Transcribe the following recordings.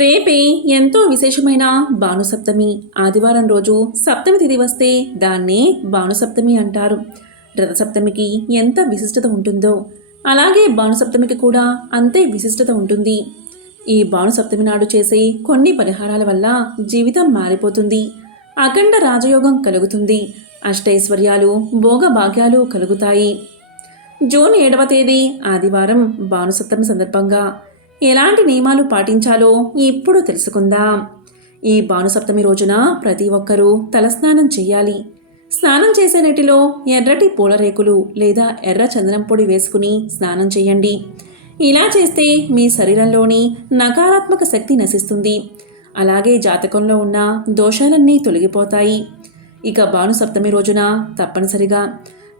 రేపే ఎంతో విశేషమైన భానుసప్తమి. ఆదివారం రోజు సప్తమి తిథి వస్తే దాన్నే భానుసప్తమి అంటారు. రథసప్తమికి ఎంత విశిష్టత ఉంటుందో అలాగే భానుసప్తమికి కూడా అంతే విశిష్టత ఉంటుంది. ఈ భానుసప్తమి నాడు చేసే కొన్ని పరిహారాల వల్ల జీవితం మారిపోతుంది. అఖండ రాజయోగం కలుగుతుంది. అష్టైశ్వర్యాలు భోగభాగ్యాలు కలుగుతాయి. జూన్ 7వ తేదీ ఆదివారం భానుసప్తమి సందర్భంగా ఎలాంటి నియమాలు పాటించాలో ఇప్పుడు తెలుసుకుందాం. ఈ భానుసప్తమి రోజున ప్రతి ఒక్కరూ తలస్నానం చేయాలి. స్నానం చేసే నీటిలో ఎర్రటి పూలరేకులు లేదా ఎర్ర చందనం పొడి వేసుకుని స్నానం చేయండి. ఇలా చేస్తే మీ శరీరంలోని నకారాత్మక శక్తి నశిస్తుంది. అలాగే జాతకంలో ఉన్న దోషాలన్నీ తొలగిపోతాయి. ఇక భానుసప్తమి రోజున తప్పనిసరిగా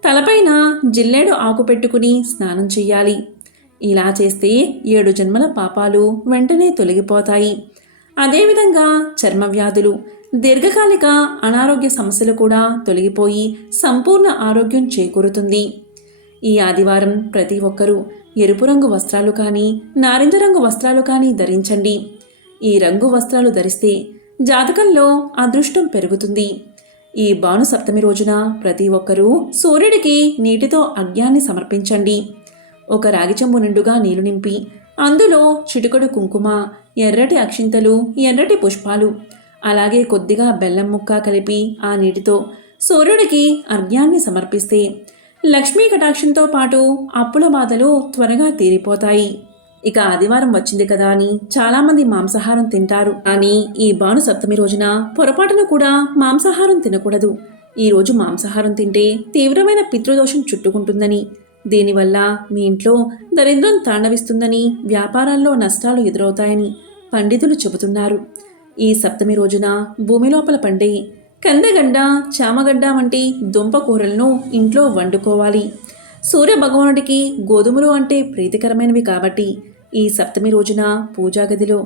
తలపైన జిల్లేడు ఆకు పెట్టుకుని స్నానం చెయ్యాలి. ఇలా చేస్తే 7 జన్మల పాపాలు వెంటనే తొలగిపోతాయి. అదేవిధంగా చర్మ వ్యాధులు, దీర్ఘకాలిక అనారోగ్య సమస్యలు కూడా తొలగిపోయి సంపూర్ణ ఆరోగ్యం చేకూరుతుంది. ఈ ఆదివారం ప్రతి ఒక్కరూ ఎరుపు రంగు వస్త్రాలు కానీ నారింజ రంగు వస్త్రాలు కానీ ధరించండి. ఈ రంగు వస్త్రాలు ధరిస్తే జాతకంలో అదృష్టం పెరుగుతుంది. ఈ భానుసప్తమి రోజున ప్రతి ఒక్కరూ సూర్యుడికి నీటితో అర్ఘ్యాన్ని సమర్పించండి. ఒక రాగి చెంబు నిండుగా నీళ్లు నింపి అందులో చిటికెడు కుంకుమ, ఎర్రటి అక్షింతలు, ఎర్రటి పుష్పాలు, అలాగే కొద్దిగా బెల్లం ముక్క కలిపి ఆ నీటితో సూర్యుడికి అర్ఘ్యాన్ని సమర్పిస్తే లక్ష్మీ కటాక్షంతో పాటు అప్పుల బాధలు త్వరగా తీరిపోతాయి. ఇక ఆదివారం వచ్చింది కదా అని చాలామంది మాంసాహారం తింటారు. కానీ ఈ భానుసప్తమి రోజున పొరపాటున కూడా మాంసాహారం తినకూడదు. ఈ రోజు మాంసాహారం తింటే తీవ్రమైన పితృదోషం చుట్టుకుంటుందని, దీనివల్ల మీ ఇంట్లో దరిద్రం తాండవిస్తుందని, వ్యాపారాల్లో నష్టాలు ఎదురవుతాయని పండితులు చెబుతున్నారు. ఈ సప్తమి రోజున భూమి లోపల పండే కందగడ్డ, చామగడ్డ వంటి దుంప కూరలను ఇంట్లో వండుకోవాలి. సూర్య భగవానుడికి గోధుమలు అంటే ప్రీతికరమైనవి కాబట్టి ఈ సప్తమి రోజున పూజా గదిలో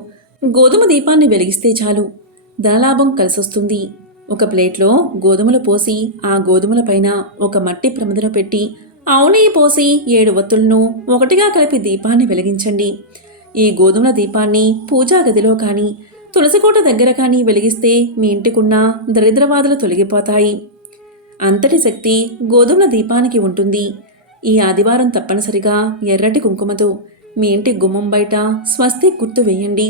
గోధుమ దీపాన్ని వెలిగిస్తే చాలు, ధనలాభం కలిసొస్తుంది. ఒక ప్లేట్లో గోధుమలు పోసి ఆ గోధుమల పైన ఒక మట్టి ప్రమిదను పెట్టి ఆవు నెయ్యి పోసి 7 ఒత్తులను ఒకటిగా కలిపి దీపాన్ని వెలిగించండి. ఈ గోధుమల దీపాన్ని పూజా గదిలో కానీ తులసికోట దగ్గర కానీ వెలిగిస్తే మీ ఇంటికున్న దరిద్రవాదులు తొలగిపోతాయి. అంతటి శక్తి గోధుమల దీపానికి ఉంటుంది. ఈ ఆదివారం తప్పనిసరిగా ఎర్రటి కుంకుమతో మీ ఇంటి గుమ్మం బయట స్వస్తి గుర్తు వేయండి.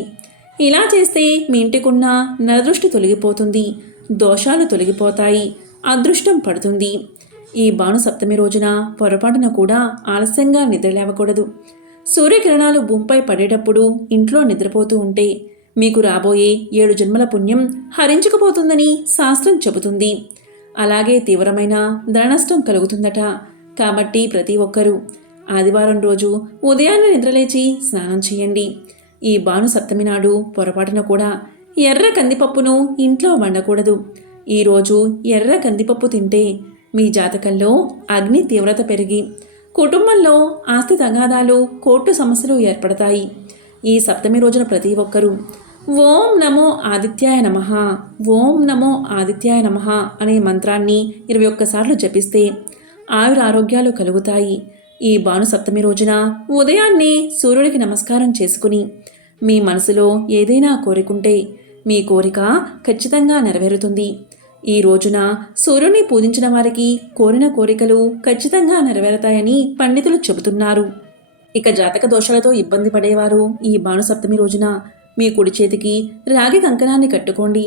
ఇలా చేస్తే మీ ఇంటికున్న నరదృష్టి తొలగిపోతుంది, దోషాలు తొలగిపోతాయి, అదృష్టం పడుతుంది. ఈ భానుసప్తమి రోజున పొరపాటున కూడా ఆలస్యంగా నిద్రలేవకూడదు. సూర్యకిరణాలు భూమిపై పడేటప్పుడు ఇంట్లో నిద్రపోతూ ఉంటే మీకు రాబోయే 7 జన్మల పుణ్యం హరించుకుపోతుందని శాస్త్రం చెబుతుంది. అలాగే తీవ్రమైన ధననష్టం కలుగుతుందట. కాబట్టి ప్రతి ఒక్కరూ ఆదివారం రోజు ఉదయాన్నే నిద్రలేచి స్నానం చేయండి. ఈ భానుసప్తమి నాడు పొరపాటున కూడా ఎర్ర కందిపప్పును ఇంట్లో వండకూడదు. ఈరోజు ఎర్ర కందిపప్పు తింటే మీ జాతకంలో అగ్ని తీవ్రత పెరిగి కుటుంబంలో ఆస్తి తగాదాలు, కోర్టు సమస్యలు ఏర్పడతాయి. ఈ సప్తమి రోజున ప్రతి ఒక్కరూ ఓం నమో ఆదిత్యాయ నమః, ఓం నమో ఆదిత్యాయ నమః అనే మంత్రాన్ని 21 సార్లు జపిస్తే ఆయురారోగ్యాలు కలుగుతాయి. ఈ భానుసప్తమి రోజున ఉదయాన్నే సూర్యుడికి నమస్కారం చేసుకుని మీ మనసులో ఏదైనా కోరికుంటే మీ కోరిక ఖచ్చితంగా నెరవేరుతుంది. ఈ రోజున సూర్యుని పూజించిన వారికి కోరిన కోరికలు ఖచ్చితంగా నెరవేరుతాయని పండితులు చెబుతున్నారు. ఇక జాతక దోషాలతో ఇబ్బంది పడేవారు ఈ భానుసప్తమి రోజున మీ కుడి చేతికి రాగి కంకణాన్ని కట్టుకోండి.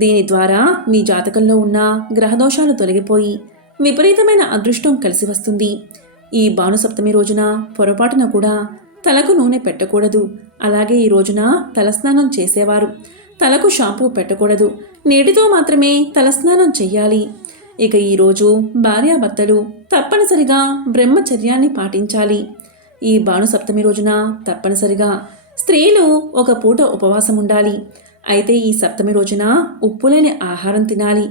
దీని ద్వారా మీ జాతకంలో ఉన్న గ్రహదోషాలు తొలగిపోయి విపరీతమైన అదృష్టం కలిసి వస్తుంది. ఈ భానుసప్తమి రోజున పొరపాటున కూడా తలకు నూనె పెట్టకూడదు. అలాగే ఈ రోజున తలస్నానం చేసేవారు తలకు షాంపూ పెట్టకూడదు. నీటితో మాత్రమే తలస్నానం చెయ్యాలి. ఇక ఈరోజు భార్యాభర్తలు తప్పనిసరిగా బ్రహ్మచర్యాన్ని పాటించాలి. ఈ భానుసప్తమి రోజున తప్పనిసరిగా స్త్రీలు ఒక పూట ఉపవాసం ఉండాలి. అయితే ఈ సప్తమి రోజున ఉప్పు లేని ఆహారం తినాలి.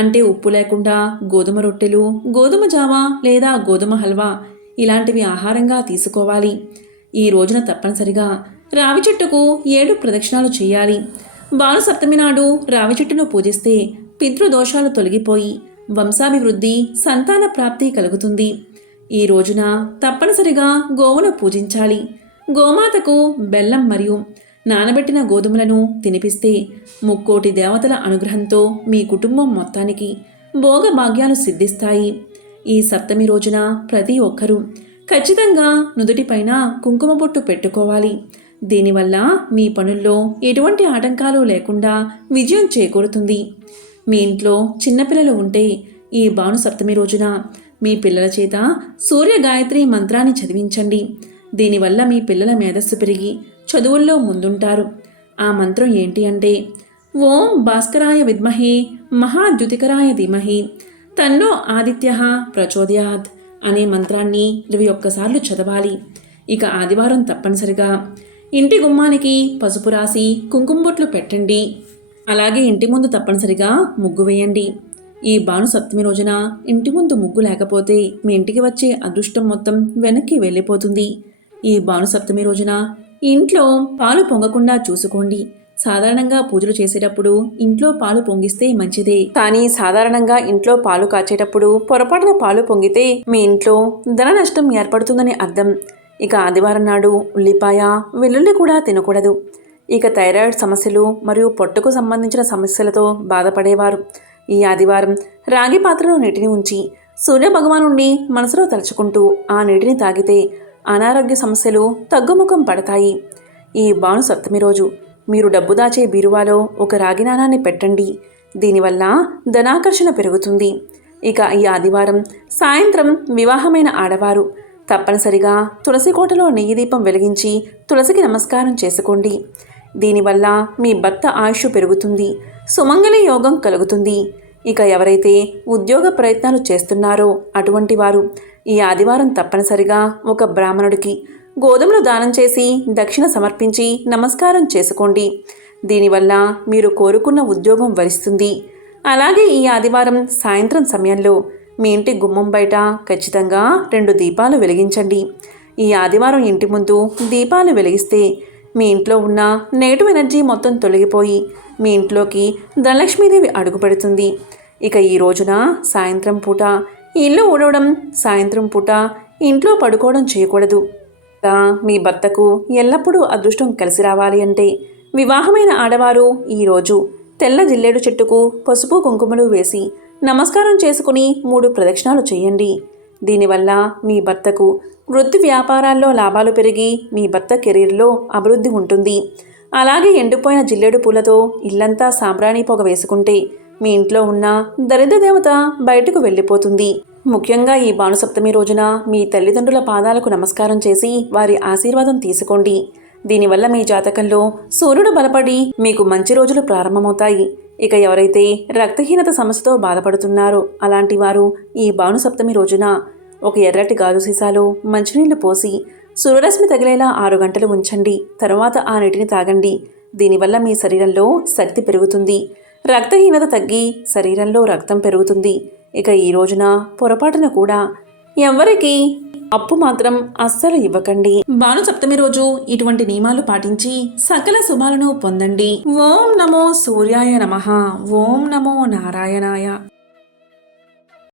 అంటే ఉప్పు లేకుండా గోధుమ రొట్టెలు, గోధుమ జావా లేదా గోధుమ హల్వా ఇలాంటివి ఆహారంగా తీసుకోవాలి. ఈ రోజున తప్పనిసరిగా రావి చెట్టుకు 7 ప్రదక్షిణాలు చేయాలి. భానుసప్తమి నాడు రావి చెట్టును పూజిస్తే పితృదోషాలు తొలగిపోయి వంశాభివృద్ధి, సంతాన ప్రాప్తి కలుగుతుంది. ఈ రోజున తప్పనిసరిగా గోవును పూజించాలి. గోమాతకు బెల్లం మరియు నానబెట్టిన గోధుమలను తినిపిస్తే ముక్కోటి దేవతల అనుగ్రహంతో మీ కుటుంబం మొత్తానికి భోగభాగ్యాలు సిద్ధిస్తాయి. ఈ సప్తమి రోజున ప్రతి ఒక్కరూ ఖచ్చితంగా నుదుటిపైన కుంకుమ బొట్టు పెట్టుకోవాలి. దీనివల్ల మీ పనుల్లో ఎటువంటి ఆటంకాలు లేకుండా విజయం చేకూరుతుంది. మీ ఇంట్లో చిన్నపిల్లలు ఉంటే ఈ భాను సప్తమి రోజున మీ పిల్లల చేత సూర్య గాయత్రి మంత్రాన్ని చదివించండి. దీనివల్ల మీ పిల్లల మేధస్సు పెరిగి చదువుల్లో ముందుంటారు. ఆ మంత్రం ఏంటి అంటే, ఓం భాస్కరాయ విద్మహే మహాద్యుతికరాయ ధీమహి తన్నో ఆదిత్యః ప్రచోదయాత్ అనే మంత్రాన్ని 21 సార్లు చదవాలి. ఇక ఆదివారం తప్పనిసరిగా ఇంటి గుమ్మానికి పసుపు రాసి కుంకుమ బొట్లు పెట్టండి. అలాగే ఇంటి ముందు తప్పనిసరిగా ముగ్గు వేయండి. ఈ భాను సప్తమి రోజున ఇంటి ముందు ముగ్గు లేకపోతే మీ ఇంటికి వచ్చే అదృష్టం మొత్తం వెనక్కి వెళ్ళిపోతుంది. ఈ భాను సప్తమి రోజున ఇంట్లో పాలు పొంగకుండా చూసుకోండి. సాధారణంగా పూజలు చేసేటప్పుడు ఇంట్లో పాలు పొంగిస్తే మంచిదే, కానీ సాధారణంగా ఇంట్లో పాలు కాచేటప్పుడు పొరపాటున పాలు పొంగితే మీ ఇంట్లో ధన నష్టం ఏర్పడుతుందని అర్థం. ఇక ఆదివారం నాడు ఉల్లిపాయ వెల్లుల్లి కూడా తినకూడదు. ఇక థైరాయిడ్ సమస్యలు మరియు పొట్టకు సంబంధించిన సమస్యలతో బాధపడేవారు ఈ ఆదివారం రాగి పాత్రలో నీటిని ఉంచి సూర్య భగవానుడిని మనసులో తలుచుకుంటూ ఆ నీటిని తాగితే అనారోగ్య సమస్యలు తగ్గుముఖం పడతాయి. ఈ భాను సప్తమి రోజు మీరు డబ్బు దాచే బీరువాలో ఒక రాగి నాణాన్ని పెట్టండి. దీనివల్ల ధనాకర్షణ పెరుగుతుంది. ఇక ఈ ఆదివారం సాయంత్రం వివాహమైన ఆడవారు తప్పనిసరిగా తులసి కోటలో నెయ్యి దీపం వెలిగించి తులసికి నమస్కారం చేసుకోండి. దీనివల్ల మీ భర్త ఆయుష్ పెరుగుతుంది, సుమంగళి యోగం కలుగుతుంది. ఇక ఎవరైతే ఉద్యోగ ప్రయత్నాలు చేస్తున్నారో అటువంటి వారు ఈ ఆదివారం తప్పనిసరిగా ఒక బ్రాహ్మణుడికి గోధుమలు దానం చేసి దక్షిణ సమర్పించి నమస్కారం చేసుకోండి. దీనివల్ల మీరు కోరుకున్న ఉద్యోగం వరిస్తుంది. అలాగే ఈ ఆదివారం సాయంత్రం సమయంలో మీ ఇంటి గుమ్మం బయట ఖచ్చితంగా 2 దీపాలు వెలిగించండి. ఈ ఆదివారం ఇంటి ముందు దీపాలు వెలిగిస్తే మీ ఇంట్లో ఉన్న నెగటివ్ ఎనర్జీ మొత్తం తొలగిపోయి మీ ఇంట్లోకి ధనలక్ష్మీదేవి అడుగుపెడుతుంది. ఇక ఈ రోజున సాయంత్రం పూట ఇల్లు ఊడవడం, సాయంత్రం పూట ఇంట్లో పడుకోవడం చేయకూడదు. మీ భర్తకు ఎల్లప్పుడూ అదృష్టం కలిసి రావాలి అంటే వివాహమైన ఆడవారు ఈరోజు తెల్ల జిల్లేడు చెట్టుకు పసుపు కుంకుమలు వేసి నమస్కారం చేసుకుని 3 ప్రదక్షిణాలు చేయండి. దీనివల్ల మీ భర్తకు వృత్తి వ్యాపారాల్లో లాభాలు పెరిగి మీ భర్త కెరీర్లో అభివృద్ధి ఉంటుంది. అలాగే ఎండిపోయిన జిల్లేడు పూలతో ఇల్లంతా సాంబ్రాణి పొగ వేసుకుంటే మీ ఇంట్లో ఉన్న దరిద్ర దేవత బయటకు వెళ్ళిపోతుంది. ముఖ్యంగా ఈ భాను సప్తమి రోజున మీ తల్లిదండ్రుల పాదాలకు నమస్కారం చేసి వారి ఆశీర్వాదం తీసుకోండి. దీనివల్ల మీ జాతకంలో సూర్యుడు బలపడి మీకు మంచి రోజులు ప్రారంభమవుతాయి. ఇక ఎవరైతే రక్తహీనత సమస్యతో బాధపడుతున్నారో అలాంటి వారు ఈ భాను సప్తమి రోజున ఒక ఎర్రటి గాజు సీసాలో మంచినీళ్లు పోసి సూర్యరశ్మి తగిలేలా 6 గంటలు ఉంచండి. తర్వాత ఆ నీటిని తాగండి. దీనివల్ల మీ శరీరంలో శక్తి పెరుగుతుంది, రక్తహీనత తగ్గి శరీరంలో రక్తం పెరుగుతుంది. ఇక ఈ రోజున పొరపాటున కూడా ఎవరికి అప్పు మాత్రం అస్సలు ఇవ్వకండి. భాను సప్తమి రోజు ఇటువంటి నియమాలు పాటించి సకల శుభాలను పొందండి. ఓం నమో సూర్యాయ నమః. ఓం నమో నారాయణాయ.